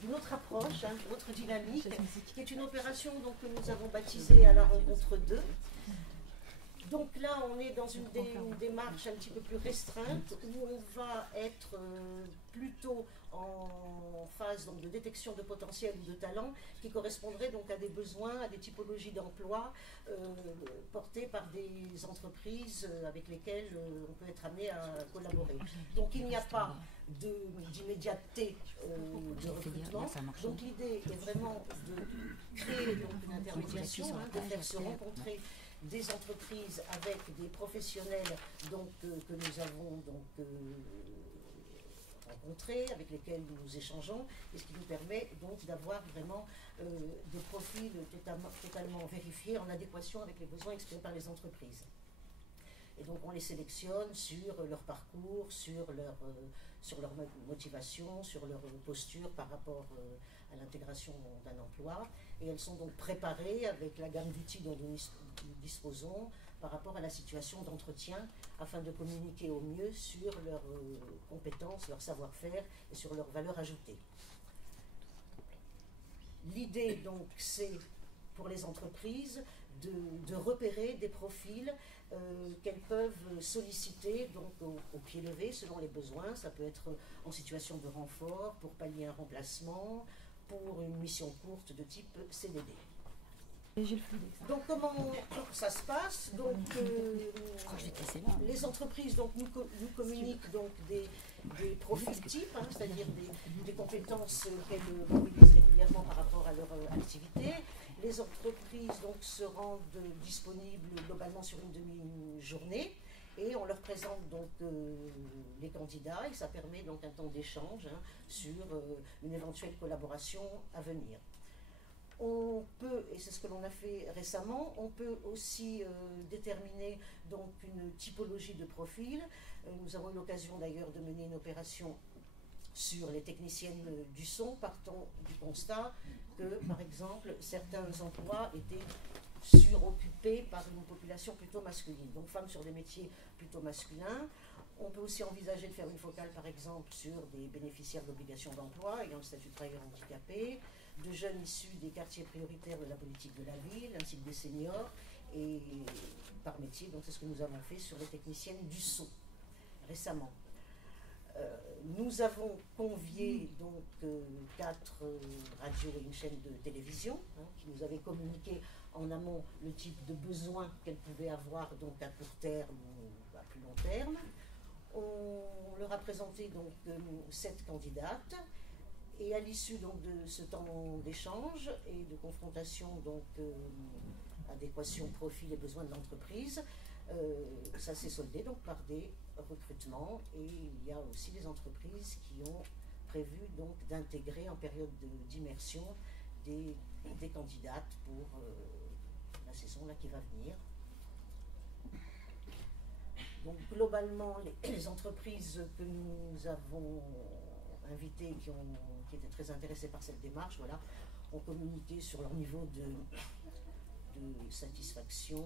d'une autre approche, hein, d'une autre dynamique, qui est une opération donc, que nous avons baptisée à la rencontre 2. Donc là, on est dans une démarche un petit peu plus restreinte, où on va être plutôt en phase donc, de détection de potentiel ou de talent, qui correspondrait donc à des besoins, à des typologies d'emploi portées par des entreprises avec lesquelles on peut être amené à collaborer. Donc il n'y a pas d'immédiateté de recrutement. Donc l'idée est vraiment de créer donc, une intermédiation, hein, de faire se rencontrer des entreprises avec des professionnels donc, que nous avons donc, rencontrés, avec lesquels nous échangeons, et ce qui nous permet donc d'avoir vraiment des profils totalement vérifiés en adéquation avec les besoins exprimés par les entreprises. Et donc on les sélectionne sur leur parcours, sur leur motivation, sur leur posture par rapport à l'intégration d'un emploi. Et elles sont donc préparées avec la gamme d'outils dont nous disposons par rapport à la situation d'entretien afin de communiquer au mieux sur leurs compétences, leur savoir-faire et sur leur valeur ajoutée. L'idée donc c'est pour les entreprises de repérer des profils qu'elles peuvent solliciter donc au pied levé selon les besoins. Ça peut être en situation de renfort, pour pallier un remplacement, pour une mission courte de type CDD. Donc comment ça se passe? Donc les entreprises donc, nous communiquent donc des profils types, hein, c'est-à-dire des compétences qu'elles mobilisent régulièrement par rapport à leur activité. Les entreprises donc, se rendent disponibles globalement sur une demi-journée et on leur présente donc les candidats et ça permet donc un temps d'échange hein, sur une éventuelle collaboration à venir. On peut, et c'est ce que l'on a fait récemment, on peut aussi déterminer donc une typologie de profil. Nous avons eu l'occasion d'ailleurs de mener une opération sur les techniciennes du son, partant du constat que, par exemple, certains emplois étaient suroccupés par une population plutôt masculine, donc femmes sur des métiers plutôt masculins. On peut aussi envisager de faire une focale, par exemple, sur des bénéficiaires d'obligations d'emploi ayant le statut de travailleur handicapé, de jeunes issus des quartiers prioritaires de la politique de la ville, ainsi que des seniors, et par métier, donc c'est ce que nous avons fait sur les techniciennes du son récemment. Nous avons convié donc 4 radios et une chaîne de télévision hein, qui nous avaient communiqué en amont le type de besoin qu'elles pouvaient avoir donc à court terme ou à plus long terme. On leur a présenté donc 7 candidates et à l'issue donc de ce temps d'échange et de confrontation donc adéquation profil et besoins de l'entreprise, ça s'est soldé donc par des recrutements et il y a aussi des entreprises qui ont prévu donc d'intégrer en période d'immersion des candidates pour la saison là qui va venir. Donc globalement les entreprises que nous avons invitées qui étaient très intéressées par cette démarche, voilà, ont communiqué sur leur niveau de satisfaction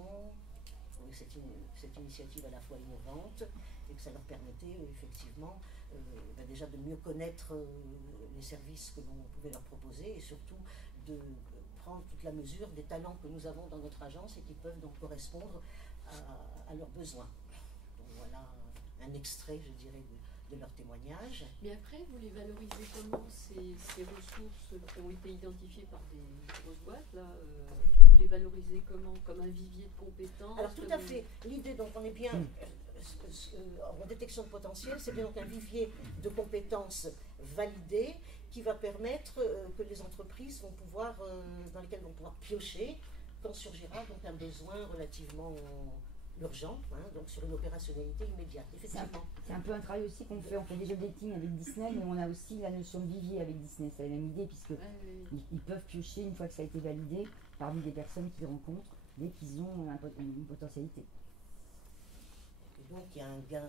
avec cette initiative à la fois innovante et que ça leur permettait effectivement déjà de mieux connaître les services que l'on pouvait leur proposer et surtout de prendre toute la mesure des talents que nous avons dans notre agence et qui peuvent donc correspondre à leurs besoins. Donc voilà un extrait, je dirais, de leur témoignage. Mais après, vous les valorisez comment, ces ressources qui ont été identifiées par des grosses boîtes là, vous les valorisez comment? Comme un vivier de compétences? Alors tout à fait. L'idée, donc on est bien en détection de potentiel, c'est bien donc un vivier de compétences validées qui va permettre que les entreprises vont pouvoir, dans lesquelles vont pouvoir piocher quand surgira donc un besoin relativement urgent, hein, donc sur une opérationnalité immédiate, effectivement. C'est un peu un travail aussi qu'on fait, on fait déjà le dating avec Disney, mais on a aussi la notion de vivier avec Disney, c'est la même idée, puisque ils peuvent piocher une fois que ça a été validé parmi des personnes qu'ils rencontrent dès qu'ils ont une potentialité. Et donc il y a un gain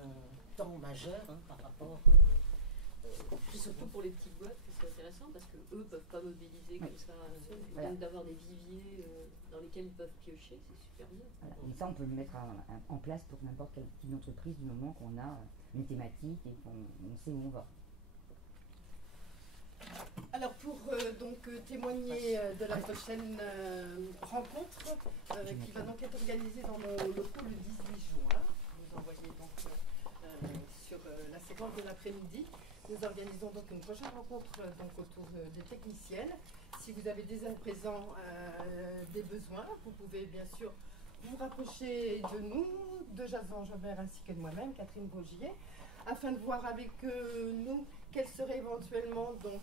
temps majeur hein, par rapport... surtout pour les petites boîtes, c'est intéressant parce qu'eux ne peuvent pas mobiliser comme ça. Voilà. Donc d'avoir des viviers dans lesquels ils peuvent piocher, c'est super bien. Voilà. Et ça, on peut le mettre en place pour n'importe quelle petite entreprise du moment qu'on a une thématique et qu'on sait où on va. Alors pour témoigner de la prochaine rencontre qui va donc être organisée dans nos locaux le 18 juin, vous envoyez donc sur la séquence de l'après-midi, nous organisons donc une prochaine rencontre donc autour des techniciennes. Si vous avez dès à présent des besoins, vous pouvez bien sûr vous rapprocher de nous, de Jason Jobert ainsi que de moi-même, Catherine Vaugier, afin de voir avec nous quels seraient éventuellement donc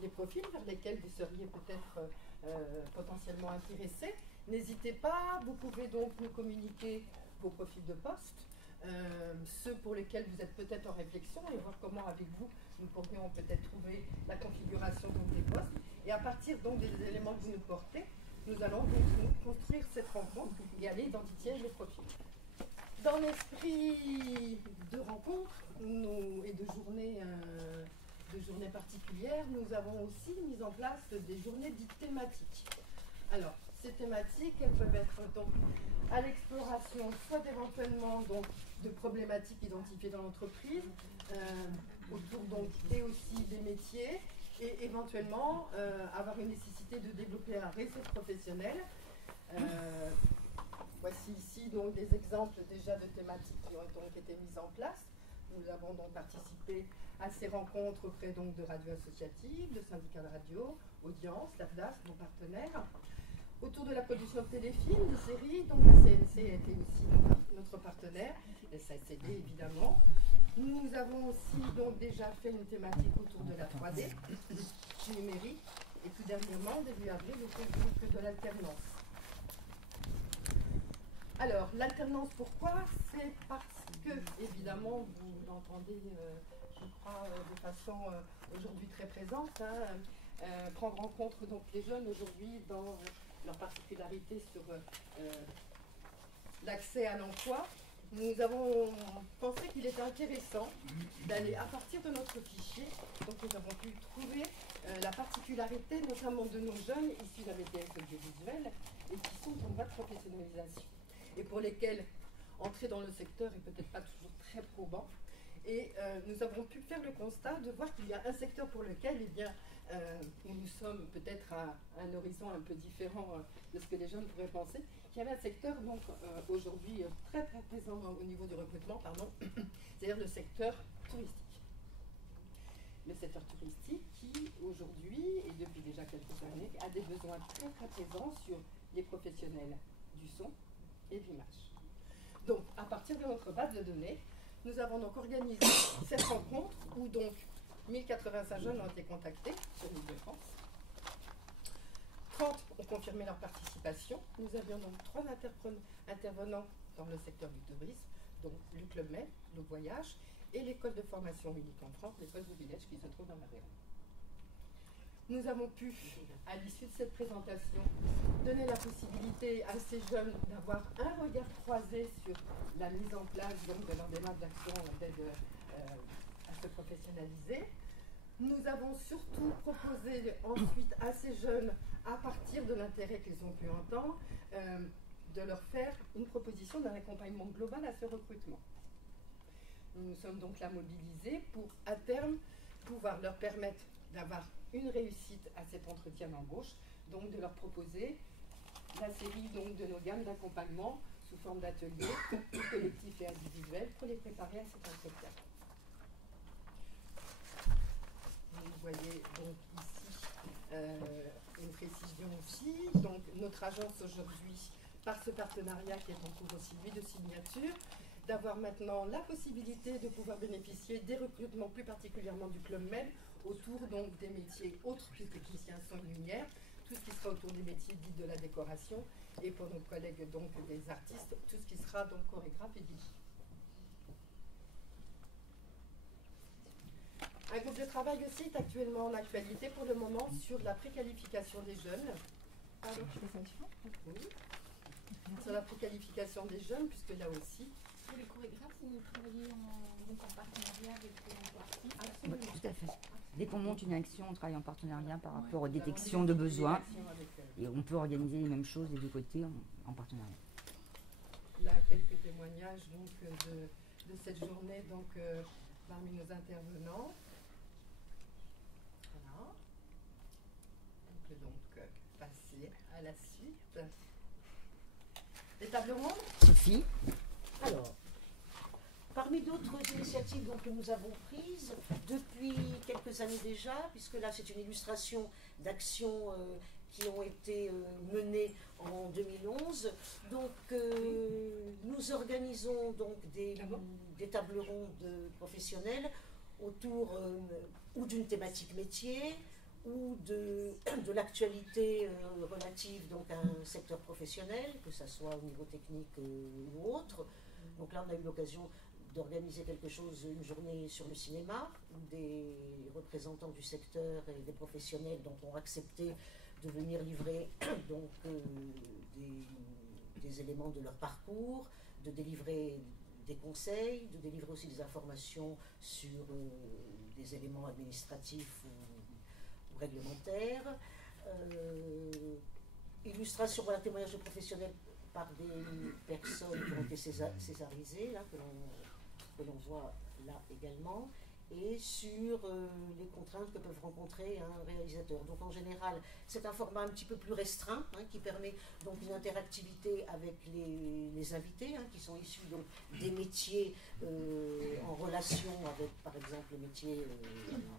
les profils vers lesquels vous seriez peut-être potentiellement intéressés. N'hésitez pas, vous pouvez donc nous communiquer vos profils de poste, ceux pour lesquels vous êtes peut-être en réflexion, et voir comment avec vous nous pourrions peut-être trouver la configuration donc, des postes. Et à partir donc des éléments que vous nous portez, nous allons donc construire cette rencontre et aller identifier les profils. Dans l'esprit de rencontre et de journées particulières, nous avons aussi mis en place des journées dites thématiques. Alors, ces thématiques, elles peuvent être donc à l'exploration, soit éventuellement donc de problématiques identifiées dans l'entreprise, autour donc et aussi des métiers, et éventuellement avoir une nécessité de développer un réseau professionnel. Voici ici donc des exemples déjà de thématiques qui ont donc été mises en place. Nous avons donc participé à ces rencontres auprès donc de radios associatives, de syndicats de radio, Audience, l'AFDAS, nos partenaires. Autour de la production de téléfilms, de séries, donc la CNC a été aussi notre partenaire, et SACD évidemment. Nous avons aussi donc déjà fait une thématique autour de la 3D, du numérique, et tout dernièrement, début avril, autour de l'alternance. Alors, l'alternance, pourquoi? C'est parce que, évidemment, vous l'entendez, je crois, de façon aujourd'hui très présente, prendre en compte donc, les jeunes aujourd'hui dans leur particularité sur l'accès à l'emploi. Nous avons pensé qu'il était intéressant d'aller, à partir de notre fichier, donc nous avons pu trouver la particularité notamment de nos jeunes issus d'un BTS audiovisuel et qui sont en voie de professionnalisation, et pour lesquels entrer dans le secteur est peut-être pas toujours très probant. Et nous avons pu faire le constat de voir qu'il y a un secteur pour lequel, eh bien, nous sommes peut-être à un horizon un peu différent de ce que les jeunes pourraient penser, qu'il y avait un secteur donc aujourd'hui très très présent au niveau du recrutement, c'est-à-dire le secteur touristique. Le secteur touristique qui aujourd'hui, et depuis déjà quelques années, a des besoins très très présents sur les professionnels du son et de l'image. Donc, à partir de notre base de données, nous avons donc organisé cette rencontre où donc 1085 jeunes ont été contactés sur l'Île-de-France. 30 ont confirmé leur participation. Nous avions donc 3 intervenants dans le secteur du tourisme, donc le Club Med, le voyage, et l'école de formation unique en France, l'école du village qui se trouve dans l'Aveyron. Nous avons pu, à l'issue de cette présentation, donner la possibilité à ces jeunes d'avoir un regard croisé sur la mise en place donc, de leur démarche d'action d'aide à se professionnaliser. Nous avons surtout proposé ensuite à ces jeunes, à partir de l'intérêt qu'ils ont pu entendre, de leur faire une proposition d'un accompagnement global à ce recrutement. Nous nous sommes donc là mobilisés pour, à terme, pouvoir leur permettre d'avoir une réussite à cet entretien d'embauche, donc de leur proposer la série donc, de nos gammes d'accompagnement sous forme d'ateliers, collectifs et individuels, pour les préparer à cet entretien. Vous voyez donc ici une précision aussi. Donc notre agence aujourd'hui, par ce partenariat qui est en cours aussi lui de signature, d'avoir maintenant la possibilité de pouvoir bénéficier des recrutements, plus particulièrement du Club Med, autour donc des métiers autres que techniciens son et lumière, tout ce qui sera autour des métiers dits de la décoration, et pour nos collègues donc des artistes, tout ce qui sera donc chorégraphe et DJ. Un groupe de travail aussi est actuellement en actualité pour le moment sur la préqualification des jeunes. Pardon, oui. Sur la préqualification des jeunes, puisque là aussi. Pour les chorégraphes, vous travaillez en partenariat avec l'emploi actif? Absolument. Oui, tout à fait. Dès qu'on monte une action, on travaille en partenariat par rapport aux détections de besoins. Et on peut organiser les mêmes choses des deux côtés en partenariat. Là, quelques témoignages donc, de cette journée donc, parmi nos intervenants. Voilà. passer à la suite. Les tables rondes. Sophie. Alors, parmi d'autres initiatives donc, que nous avons prises depuis quelques années déjà, puisque là c'est une illustration d'actions qui ont été menées en 2011. Donc nous organisons donc des tables rondes professionnelles autour ou d'une thématique métier ou de l'actualité relative donc, à un secteur professionnel, que ce soit au niveau technique ou autre. Donc là on a eu l'occasion d'organiser quelque chose, une journée sur le cinéma, où des représentants du secteur et des professionnels donc, ont accepté de venir livrer donc, des éléments de leur parcours, de délivrer des conseils, de délivrer aussi des informations sur des éléments administratifs ou réglementaires. Illustration, voilà, témoignages de professionnels par des personnes qui ont été césarisées, là, que l'on voit là également, et sur les contraintes que peuvent rencontrer un réalisateur. Donc en général, c'est un format un petit peu plus restreint, qui permet donc une interactivité avec les invités, qui sont issus donc, des métiers en relation avec, par exemple, les métiers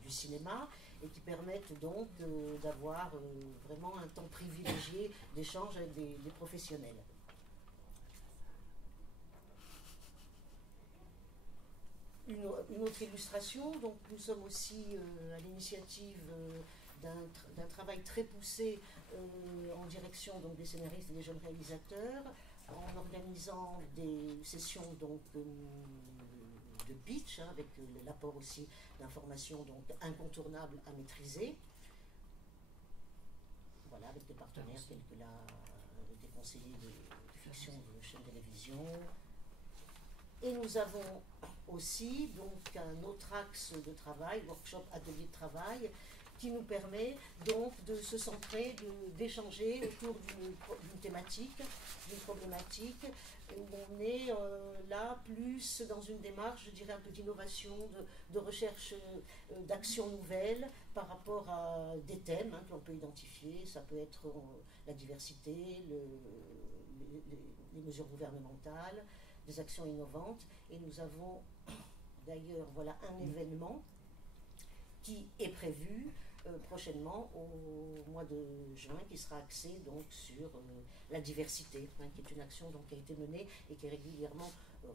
du cinéma, et qui permettent donc d'avoir vraiment un temps privilégié d'échange avec des professionnels. Une autre illustration, donc nous sommes aussi à l'initiative d'un travail très poussé en direction donc, des scénaristes et des jeunes réalisateurs, en organisant des sessions donc, de pitch, avec l'apport aussi d'informations donc, incontournables à maîtriser. Voilà, avec des partenaires tels que des conseillers de fiction de chaînes de télévision. Et nous avons aussi donc un autre axe de travail, workshop, atelier de travail, qui nous permet donc de se centrer, d'échanger autour d'une thématique, d'une problématique, où on est là plus dans une démarche, je dirais un peu d'innovation, de recherche d'actions nouvelles par rapport à des thèmes que l'on peut identifier. Ça peut être la diversité, les mesures gouvernementales, des actions innovantes, et nous avons d'ailleurs voilà, un événement qui est prévu prochainement au mois de juin, qui sera axé donc, sur la diversité, qui est une action donc, qui a été menée et qui est régulièrement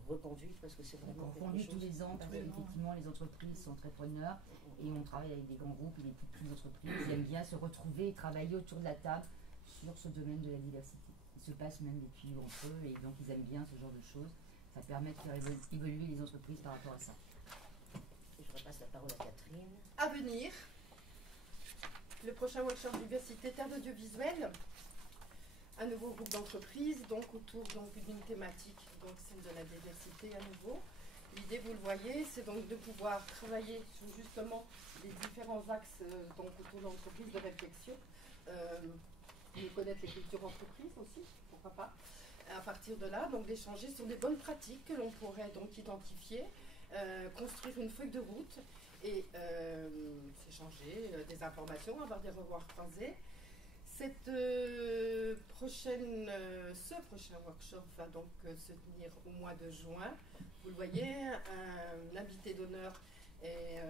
reconduite, parce que c'est vraiment reconduite tous les ans, parce qu'effectivement les entreprises sont très preneurs, et on travaille avec des grands groupes et des toutes petites entreprises qui aiment bien se retrouver et travailler autour de la table sur ce domaine de la diversité. Ils se passent même des tuyaux entre eux, et donc ils aiment bien ce genre de choses. Ça permet de faire évoluer les entreprises par rapport à ça. Je repasse la parole à Catherine. À venir, le prochain workshop diversité terre audiovisuelle, un nouveau groupe d'entreprises, donc autour d'une thématique, donc celle de la diversité à nouveau. L'idée, vous le voyez, c'est donc de pouvoir travailler sur justement les différents axes donc autour de l'entreprise de réflexion, de connaître les cultures entreprises aussi, pourquoi pas. À partir de là, donc d'échanger sur des bonnes pratiques que l'on pourrait donc identifier, construire une feuille de route et s'échanger des informations, avoir des revoirs croisés. Ce prochain workshop va donc se tenir au mois de juin. Vous le voyez, un invité d'honneur est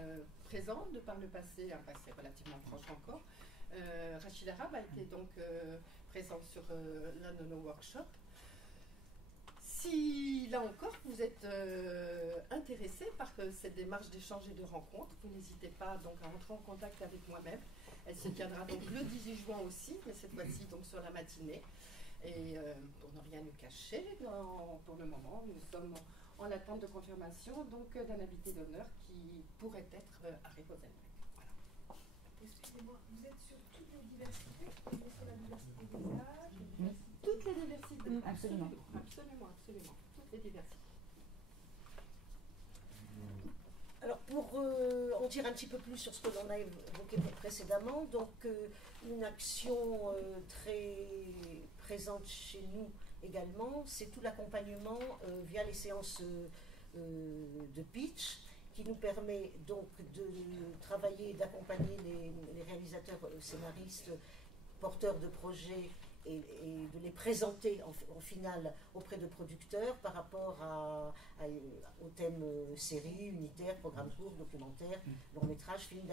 présent de par le passé, un passé relativement proche encore. Rachid Arabe a été donc présent sur l'un de nos workshops. Si, là encore, vous êtes intéressé par cette démarche d'échange et de rencontre, vous n'hésitez pas donc à entrer en contact avec moi-même. Elle se tiendra donc le 18 juin aussi, mais cette fois-ci donc sur la matinée. Et pour ne rien nous cacher, pour le moment, nous sommes en attente de confirmation donc d'un invité d'honneur qui pourrait être Harry Rosenberg. Voilà. Excusez-moi, vous êtes sur toutes les diversités, sur la diversité des âges, toutes les diversités. Absolument. Absolument, absolument. Toutes les diversités. Alors pour en dire un petit peu plus sur ce que l'on a évoqué précédemment, donc une action très présente chez nous également, c'est tout l'accompagnement via les séances de pitch, qui nous permet donc de travailler, d'accompagner les réalisateurs scénaristes porteurs de projets et de les présenter en finale auprès de producteurs par rapport aux thèmes séries, unitaires, programmes courts, documentaires, longs métrages, films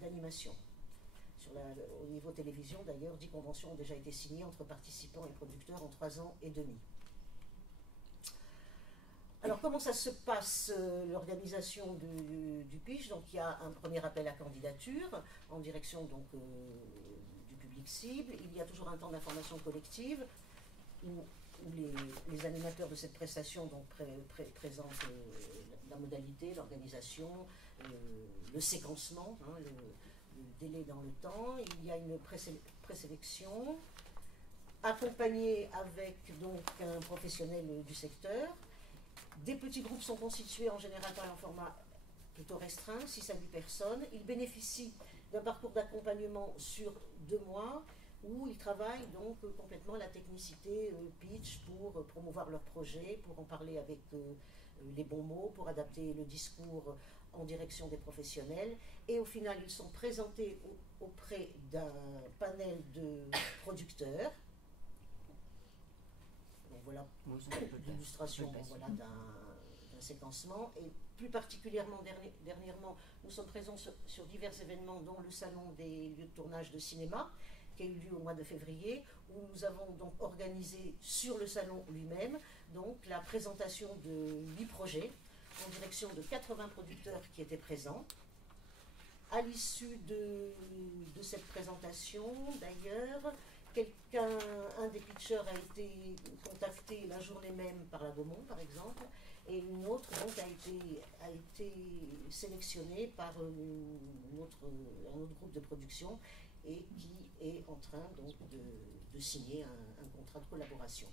d'animation. Au niveau télévision, d'ailleurs, 10 conventions ont déjà été signées entre participants et producteurs en 3 ans et demi. Alors, comment ça se passe, l'organisation du pitch? Donc, il y a un premier appel à candidature en direction donc, du public cible. Il y a toujours un temps d'information collective où les animateurs de cette prestation donc, présentent la modalité, l'organisation, le séquencement, hein, le délai dans le temps. Il y a une présélection accompagnée avec donc, un professionnel du secteur. Des petits groupes sont constitués en général par un format plutôt restreint, 6 à 8 personnes. Ils bénéficient d'un parcours d'accompagnement sur 2 mois où ils travaillent donc complètement la technicité pitch pour promouvoir leur projet, pour en parler avec les bons mots, pour adapter le discours en direction des professionnels. Et au final, ils sont présentés auprès d'un panel de producteurs. Donc voilà, l'illustration voilà, d'un séquencement. Et plus particulièrement, dernièrement, nous sommes présents sur divers événements, dont le salon des lieux de tournage de cinéma, qui a eu lieu au mois de février, où nous avons donc organisé sur le salon lui-même donc la présentation de 8 projets en direction de 80 producteurs qui étaient présents. À l'issue de cette présentation, d'ailleurs, un des pitchers a été contacté la journée même par la Gaumont, par exemple, et une autre donc, a été sélectionnée par un autre groupe de production et qui est en train donc, de signer un contrat de collaboration.